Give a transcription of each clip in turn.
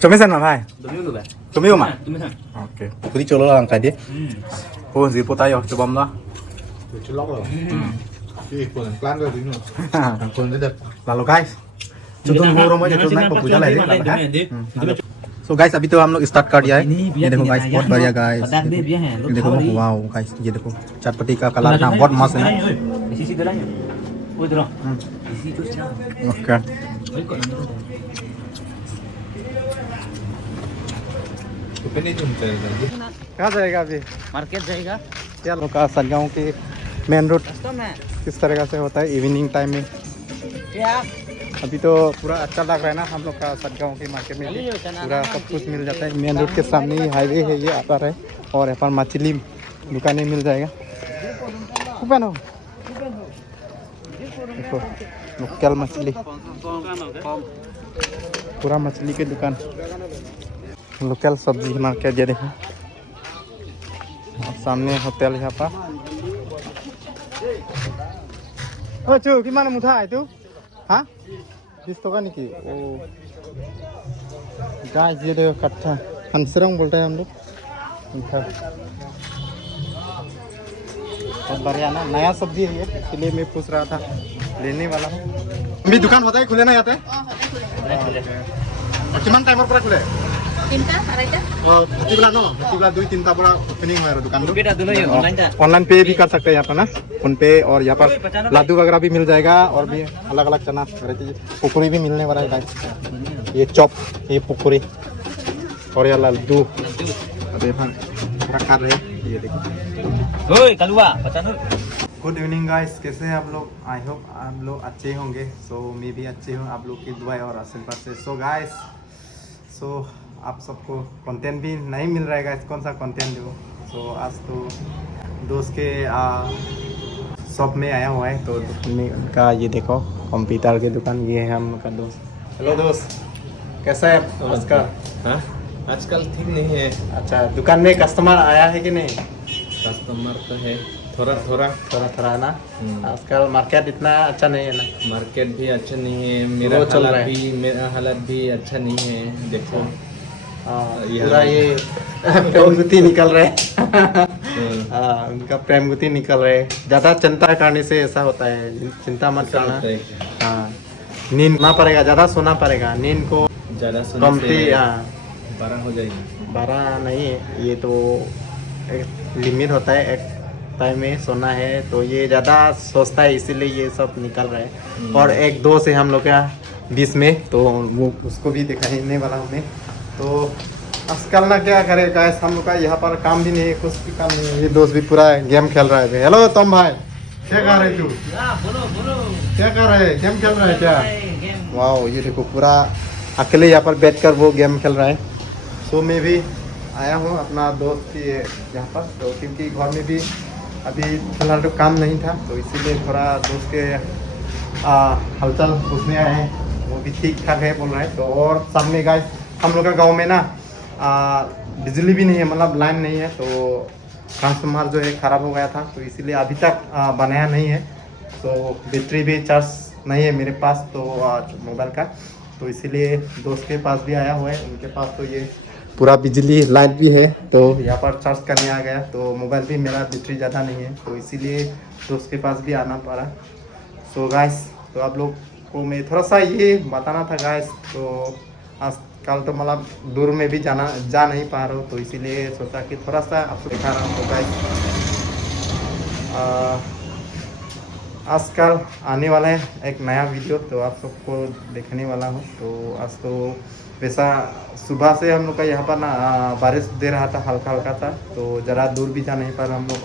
Comisan mah, Bhai. Dulu Bang. Tumiu mah. Tumisan. Oke. Kuri colo lang tadi. Oh, zipo tayo coba lah. Celok loh. Ikut pelan loh ini. Angkul ini Lalu guys, contoh huruf aja चलना है पूजा ले रहे so guys अभी तो हम लोग start कर दिया है ये देखो गाइस बहुत बढ़िया गाइस ये देखो वाओ गाइस ये देखो चटपटी का कलर ना बहुत मस्त है Sisi tu lah. Oh, tu lah. Sisi tu sini. Okay कितने दिन चलेगा? कहाँ जाएगा अभी Market जाएगा. क्या लोग का सलगांव के मेन रोड Custom है. किस तरह से होता है इवनिंग टाइम में क्या? अभी तो पूरा अच्छा लग रहा है ना हम लोग का सदगांव के मार्केट में भी पूरा सब कुछ मिल जाता है मेन रोड के सामने ही हाईवे है ये आता है और यहाँ पर मछली दुकानें मिल जाएगा कुपन हो देखो लोकल मछली पूरा मछली की दुकान लोकल सब्जी मार्केट ये देखो और सामने होटल यहाँ पर ओ चू कि माने मुठा है तू हाँ 20 टका निकी ओ गाइस ये देखो कट्ठा हंसरंग बोलते हैं हम लोग बहुत बढ़िया ना नया सब्जी है ये इसलिए मैं पूछ रहा था लेने वाला हूँ अभी दुकान होता है खुले ना जाते हैं किमान टाइम पर खुले Tinta, Araita. तिबला 2-3 पूरा ओपनिंग हुआ है दुकान Beda dulu ya online dah. Online पे भी कर सकते हैं यहाँ पर ना फोन पे और यहाँ पर लाडू वगैरह भी मिल जाएगा और भी अलग अलग चना पकौड़ी भी मिलने वाला है गाइस ये चॉप ये पकौड़ी और ये लाडू अबे भाई रखा रहे ये देखो Oi, keluar. Pacan tu. Good evening guys कैसे हैं आप लोग आई होप आप लोग अच्छे होंगे सो मैं भी अच्छे हूँ आप लोग की दुआ और आशीर्वाद से सो गाइस सो आप सबको कंटेंट भी नहीं मिल रहा है गाइस कौन सा कंटेंट दो सो आज तो दोस्त के शॉप में आया हुआ है तो उनका ये देखो कंप्यूटर की दुकान ये है हम लोग का दोस्त हेलो दोस्त कैसा है नमस्कार हाँ? आजकल ठीक नहीं है अच्छा दुकान में कस्टमर आया है कि नहीं कस्टमर तो है थोड़ा थोड़ा थोड़ा ना आजकल मार्केट इतना अच्छा नहीं है ना मार्केट भी अच्छा नहीं है वो चल रहा है। मेरा हालत भी अच्छा नहीं है देखो पूरा ये प्रेमगुती निकल रहे उनका प्रेमगुती निकल रहे ज़्यादा चिंता करने से ऐसा होता है चिंता मत करना हाँ नींद ना पड़ेगा ज़्यादा सोना पड़ेगा नींद को ज़्यादा कमती हाँ 12 हो जाएगी 12 नहीं है ये तो एक लिमिट होता है एक टाइम में सोना है तो ये ज़्यादा सोचता है इसीलिए ये सब निकल रहा है और 1-2 से हम लोग का 20 में तो वो उसको भी दिखाने वाला हूँ मैं तो आजकल ना क्या करे गाइस हम लोग का यहाँ पर काम भी नहीं है कुछ भी काम नहीं है ये दोस्त भी पूरा गेम खेल रहा है हेलो तुम भाई क्या कर रहे तू क्या कर रहे गेम खेल रहा है क्या वाह ये देखो पूरा अकेले यहाँ पर बैठकर वो गेम खेल रहा है सो मैं भी आया हूँ अपना दोस्त की यहाँ पर तो क्योंकि घर में भी अभी फिलहाल तो काम नहीं था तो इसीलिए थोड़ा दोस्त के हालचाल पूछने आए हैं वो भी ठीक ठाक है बोल रहे हैं तो और सामने गाइस हम लोग का गांव में ना बिजली भी नहीं है मतलब लाइन नहीं है तो ट्रांसफार्मर जो है ख़राब हो गया था तो इसीलिए अभी तक बनाया नहीं है तो बैटरी भी चार्ज नहीं है मेरे पास तो मोबाइल का तो इसीलिए दोस्त के पास भी आया हुआ है उनके पास तो ये पूरा बिजली लाइट भी है तो यहाँ पर चार्ज करने आ गया तो मोबाइल भी मेरा बैटरी ज़्यादा नहीं है तो इसीलिए दोस्त के पास भी आना पड़ा सो गाइस तो आप लोग को मैं थोड़ा सा ये बताना था गाइस तो आजकल तो मतलब दूर में भी जा नहीं पा रहा हूँ तो इसीलिए सोचा कि थोड़ा सा आपको दिखा रहा हूँ तो गाइस आजकल आने वाला है एक नया वीडियो तो आप सबको देखने वाला हूँ तो आज तो वैसा सुबह से हम लोग का यहाँ पर ना बारिश दे रहा था हल्का हल्का था तो ज़रा दूर भी जा नहीं पा रहा हम लोग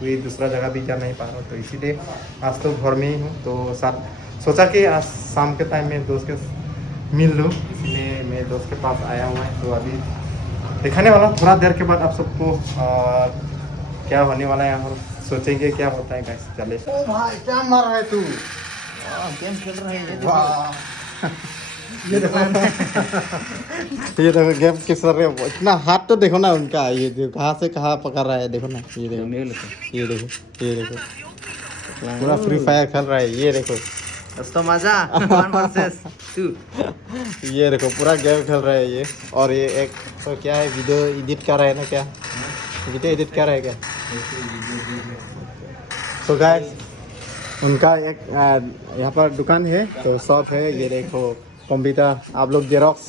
कोई दूसरा जगह भी जा नहीं पा रहा तो इसीलिए आज तो घर में ही हूँ तो सोचा कि आज शाम के टाइम में दोस्त के मिल लूँ इसलिए मैं दोस्त के पास आया हुआ है तो अभी दिखाने वाला थोड़ा देर के बाद आप सबको क्या होने वाला है और सोचेंगे क्या होता है गाइस चले ओ भाई क्या मार रहा है तू गेम खेल रहे हैं ये देखो गेम किस रहे हो इतना हाथ तो देखो ना उनका ये देखो कहाँ से कहाँ पकड़ रहा है देखो ना ये देखो ये देखो पूरा फ्री फायर खेल रहा है ये देखो दोस्तों मजा 1 वर्सेस 2 ये देखो पूरा गेम खेल रहा है ये। और ये एक तो क्या है, वीडियो एडिट कर रहा है ना, क्या वीडियो एडिट कर रहा है क्या? तो गाइस उनका एक यहाँ पर दुकान है, तो शॉप है। ये देखो कंप्यूटर, आप लोग जेरोक्स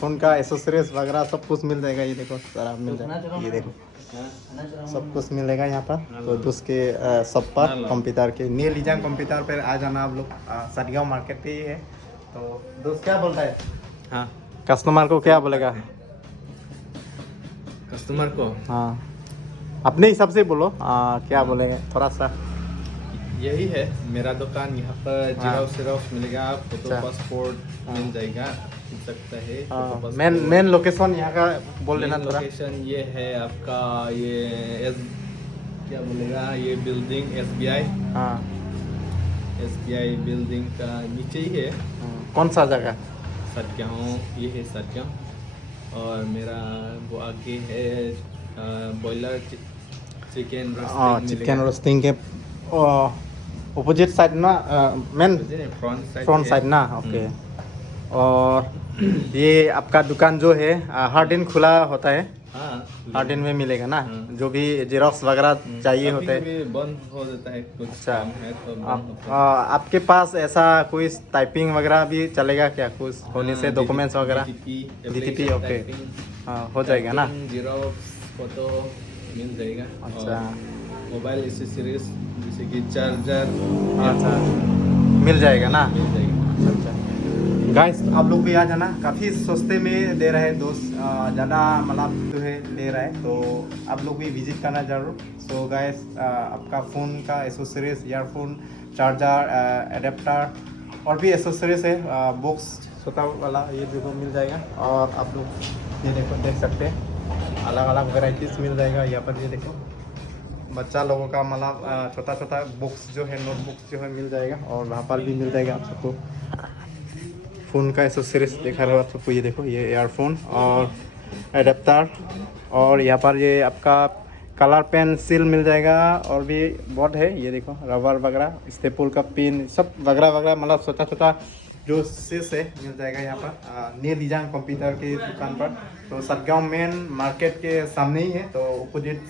फ़ोन का एसेसरीज वगैरह सब कुछ मिल जाएगा। ये देखो सारा मिल जाएगा, ये देखो सब कुछ मिलेगा यहाँ पर। तो दोस्त के सब पर कंप्यूटर के न्यू लीजांग कंप्यूटर पर आ जाना आप लोग। सटगांव मार्केट पे ही है। तो दोस्त क्या बोलता है? हाँ कस्टमर को क्या बोलेगा? कस्टमर को हाँ अपने हिसाब से बोलो, क्या बोलेंगे थोड़ा सा। यही है मेरा दुकान, यहाँ पर जीरोक्स मिलेगा, फोटो अच्छा। पासपोर्ट मिल जाएगा, मिल सकता है। मेन लोकेशन यहाँ का बोल देना थोड़ा। लोकेशन ये है आपका, ये क्या बोलेगा, ये बिल्डिंग SBI हाँ बिल्डिंग का नीचे ही है। कौन सा जगह? सटगांव, ये है सटगांव। और मेरा वो आगे है बॉयलर चिकन चिकन रोस्टिंग के अपोजिट साइड ना, मेन फ्रंट साइड ना। ओके। और ये आपका दुकान जो है हर दिन खुला होता है? हाँ हर दिन में मिलेगा ना? जो भी जेरोक्स वगैरह चाहिए होते हैं। कभी बंद हो जाता है, कुछ अच्छा। काम है तो बंद होता आपके पास ऐसा कोई टाइपिंग वगैरह भी चलेगा क्या? कुछ है। होने से डॉक्यूमेंट्स वगैरह DTP ओके हो जाएगा ना? जीरोक्स फोटो मिल जाएगा। अच्छा। मोबाइल एसेसरीज जैसे कि चार्जर अच्छा मिल जाएगा ना? मिल जाएगा। अच्छा गाइस आप लोग भी आ जाना, काफ़ी सस्ते में दे रहे हैं दोस्त, ज़्यादा मतलब जो है दे रहा है, तो आप लोग भी विजिट करना जरूर। सो गाइस आपका फ़ोन का एसेसरीज, ईयरफोन, चार्जर, एडेप्टर और भी एसेसरीज है, बॉक्स छोटा वाला ये देखो मिल जाएगा। और आप लोग ये देखो देख सकते हैं अलग अलग वेराइटीज़ मिल जाएगा यहाँ पर। ये देखो बच्चा लोगों का मतलब छोटा छोटा बुक्स जो है, नोटबुक्स जो है मिल जाएगा। और वहाँ पर भी मिल जाएगा आप सबको फ़ोन का एसेसरीज देखा रहा हो आप सबको। ये देखो ये ईयरफोन और एडेप्टर, और यहाँ पर ये आपका कलर पेंसिल मिल जाएगा। और भी बहुत है, ये देखो रबर वगैरह, स्टेपल का पिन, सब वगैरह वगैरह मतलब छोटा छोटा जो चीज़ है मिल जाएगा यहाँ पर न्यू लीजांग कंप्यूटर की दुकान पर। तो सटगांव मेन मार्केट के सामने ही है, तो अपोजिट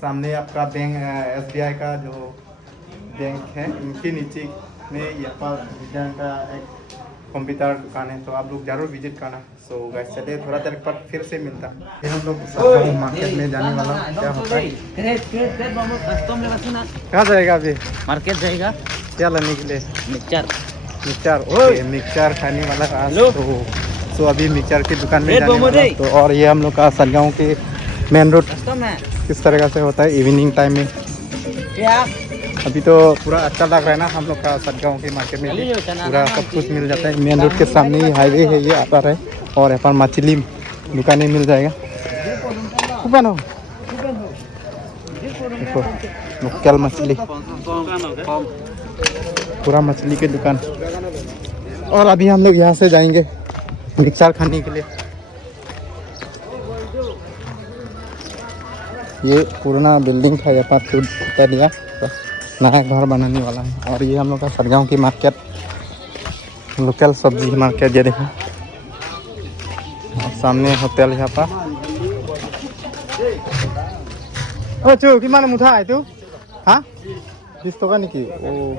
सामने आपका बैंक SBI का जो बैंक है, इनके नीचे में यहाँ पर लीजांग का एक कंप्यूटर दुकान है। तो आप लोग जरूर विजिट करना। सो गाइस चलिए थोड़ा देर पर फिर से मिलता है। फिर हम लोग सटगांव मार्केट में जाने वाला हूं। क्या होता है, कहाँ जाएगा अभी? मार्केट जाएगा क्या लाने के लिए? मिक्सचर ओके मिक्सचर खाने वाला आज। तो अभी मिक्सचर की दुकान में जाने वाला हूं। तो और ये हम लोग का सटगांव के मेन रोड किस तरह से होता है इवनिंग टाइम में। अभी तो पूरा अच्छा लग रहा है ना हम लोग का सटगांव के मार्केट में भी पूरा सब कुछ मिल जाता है। मेन रोड के सामने ही हाईवे है, ये आता है। और यहाँ पर मछली दुकानें मिल जाएगा। देखो लोकल मछली, पूरा मछली की दुकान। और अभी हम लोग यहाँ से जाएंगे मिक्सचर खाने के लिए। ये पुराना बिल्डिंग था, यहाँ पर टूट कर दिया, नया घर बनाने वाला है। और ये हम लोग का सटगांव की मार्केट, लोकल सब्जी मार्केट, ये देखो। और सामने होटल यहाँ पर। ओ चो कि माने मुठा है तू? हाँ 20 टका निकी। ओ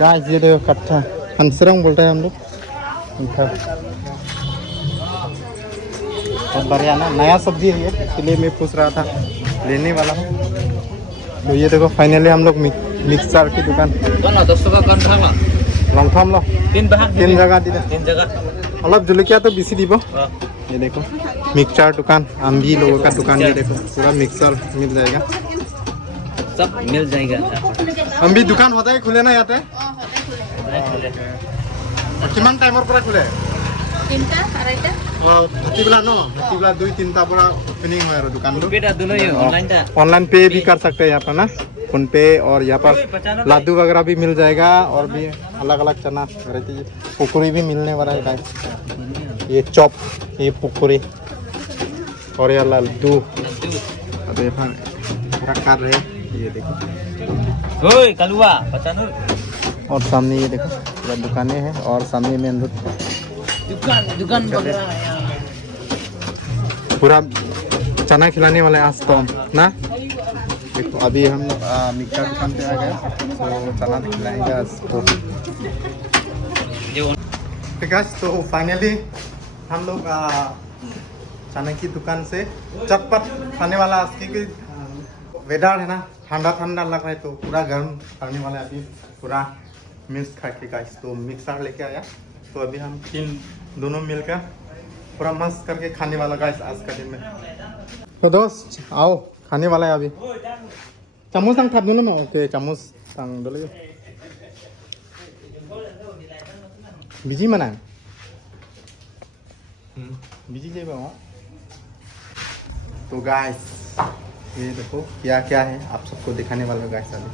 गाइस ये देखो कट्ठा हंसरंग बोलते हैं हम लोग। बहुत बढ़िया ना, नया सब्जी है ये, इसलिए मैं पूछ रहा था, लेने वाला हूँ। तो ये देखो फाइनली हम लोग मिक्सचर की दुकान। 10 टका कौन भाग लंगथम लो 3 भाग 3 जगह दी 3 जगह अलग जुलकिया तो बेसी दीब। ये देखो मिक्सचर दुकान, आंधी लोगों का दुकान। ये देखो पूरा मिक्सचर मिल जाएगा, सब मिल जाएगा। हम भी दुकान होता है खुले ना यहाँ पे? किमान टाइमर पूरा खुले? 3টা 2:30টা हाथीबला नो हाथीबला 2-3टा पूरा ओपनिंग हुआ है दुकान। बेटा दोनों ही ऑनलाइन था। ऑनलाइन पे भी कर सकते हैं यहाँ पर ना, फोन पे। और यहाँ पर लाडू वगैरह भी मिल जाएगा, और भी अलग अलग चना वैरायटी। पकौड़ी भी मिलने वाला है गाइस। ये चॉप, ये पकौड़ी और ये लड्डू। अब ये पूरा कर रहे, ये देखो ओए कलुआ 95 और सामने ये देखो पूरा दुकानें हैं और सामने में अंदर दुकान वगैरह है यहाँ। पूरा चना खिलाने वाला है आज तो ना। देखो अभी हम मिक्सर दुकान पे आ गए तो चना खिलाएंगे आज तो। तो फाइनली हम लोग चना की दुकान से चटपट खाने वाला क्योंकि वेदर है ना ठंडा ठंडा लग रहा है तो पूरा गर्म करने वाला है अभी पूरा मिक्स खा के गाइस। तो मिक्सर लेके आया तो अभी हम तीन दोनों मिलकर पूरा मस्त करके खाने वाला गाइस आज का दिन में। तो दोस्त आओ खाने वाला है अभी। चम्मच तंग थाप दूँ ना ओके चम्मच तंग डलो बिजी मना बिजी जे तो गाइस ये देखो क्या क्या है आप सबको दिखाने वाला गाइस अभी।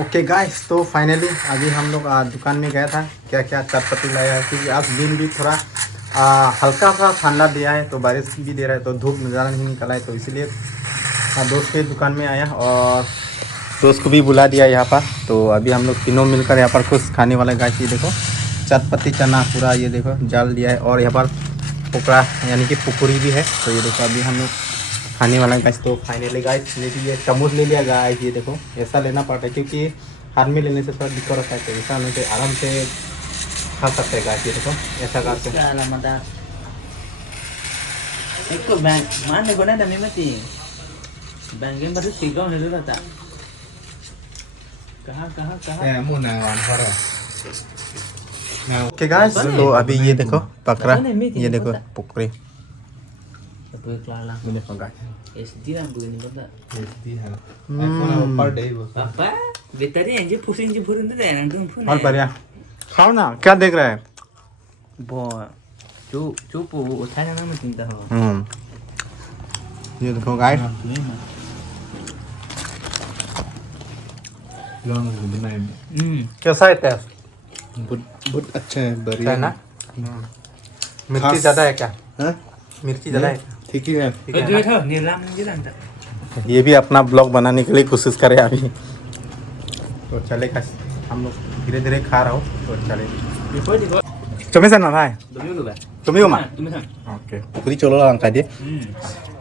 ओके गाइस तो फाइनली अभी हम लोग दुकान में गया था क्या क्या चटपटी लाया है क्योंकि आज दिन भी थोड़ा हल्का सा ठंडा दिया है तो बारिश भी दे रहा है तो धूप ज़्यादा नहीं निकला है तो इसलिए दोस्त के दुकान में आया और दोस्त को भी बुला दिया यहाँ पर। तो अभी हम लोग तीनों मिलकर यहाँ पर कुछ खाने वाले गाइस ये देखो चटपटी चना पूरा ये देखो जाल दिया है और यहाँ पर पोकड़ा यानी कि पुकुरी भी है। तो ये देखो अभी हम लोग खाने वाला गाइस। तो फाइनली गाइस ये चम्मच ले लिया गाइस ये देखो ऐसा लेना पड़ता है क्योंकि हाथ में लेने से थोड़ा दिक्कत होता है तो ऐसा नहीं तो आराम से खा सकते हैं गाइस। ये देखो ऐसा करते हैं एक तो बैंक मान देखो ना तभी मत बैंक में बस ठीक हो नहीं रहता कहाँ ओके गाइस तो अभी ये देखो पकड़ा ये देखो पुकरी Tôi kelar lah. ये देखो guys SD lah begini benda. per day Apa? Betari anjir pusing jeburin tu dah nanggung pun. और बढ़िया खाओ ना क्या देख रहे हैं। Bo, cupu utai nama mesti tahu. ये देखो गाइस कैसा है टेस्ट बहुत अच्छा है बढ़िया है ना। मिर्ची ज़्यादा है क्या मिर्ची ज़्यादा है ठीक ही है। Itu itu nilam ni lah tak. ये भी अपना ब्लॉग बनाने के लिए कोशिश करें अभी। तो चलेगा हम लोग धीरे धीरे खा रहा हूँ तो चले Before di bawah. तुम्हें सर ना भाई Demi lu bah. तुम्हें हो माँ Demi kan. ओके पूरी चलो लांग का दे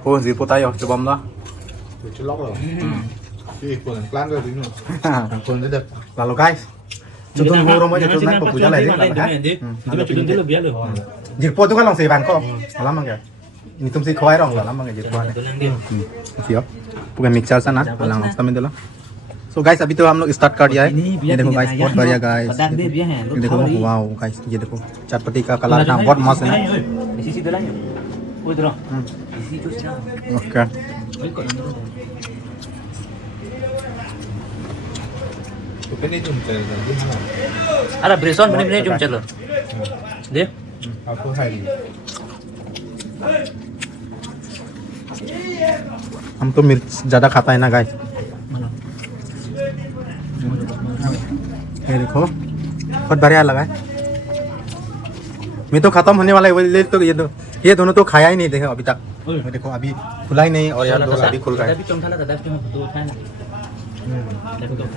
ओ जी पोता यो जो बम ला Itu lok loh. Ini ikut plan ke sini. Ikut aja. lalu guys chudun ho ro mo je chudun ko puja lai de la ha Demi chudun dulu biar lu. jirpo tu kan long se ban ko lama enggak ini tum si khoi rong lama enggak jirpo ne Tulang dia. siap bukan mixer sana lang lang sama dulu so guys अभी तो हम लोग start कर दिया है ये देखो guys बहुत बढ़िया गाइस Pedas dia biar है. ये देखो वाओ गाइस ये देखो चटपटी का कलर ना बहुत मस्त है ना Di sisi tulangnya. Oh, terus. Di situ sih. Okay Tapi ini cuma cari lagi. Ada brison benar-benar jom calo. Dia. Aku hari. हम तो मिर्च ज़्यादा खाता है ना गाइस ये देखो बहुत बढ़िया लगा है मैं तो खत्म होने वाला है वही तो ये दोनों तो खाया ही नहीं देखो अभी तक ये देखो अभी खुला ही नहीं और यार दो अभी खुल रहा है Tapi cuma salah tapi cuma betul kan. Tapi betul.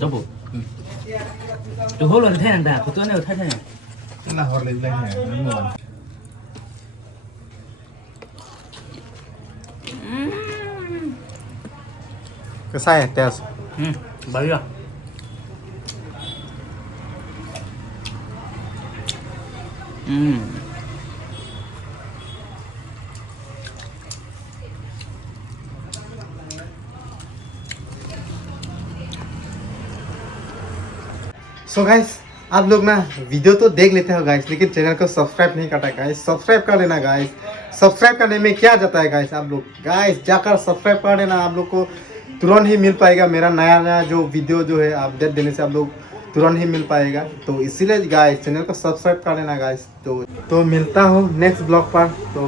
Coba. Tu holo ni thay dah, betul ni thay thay. Ini lah horlin lagi ya. Memang. कैसा है टेस्ट Bahaya. सो गाइस आप लोग ना वीडियो तो देख लेते हो गाइस लेकिन चैनल को सब्सक्राइब नहीं करता गाइस सब्सक्राइब कर लेना गाइस सब्सक्राइब करने में क्या जाता है गाइस आप लोग गाइस जाकर सब्सक्राइब कर लेना आप लोग को तुरंत ही मिल पाएगा मेरा नया नया जो वीडियो जो है अपडेट देने से आप लोग तुरंत ही मिल पाएगा तो इसीलिए गाइस चैनल को सब्सक्राइब कर लेना गाइस तो मिलता हूँ नेक्स्ट ब्लॉग पर तो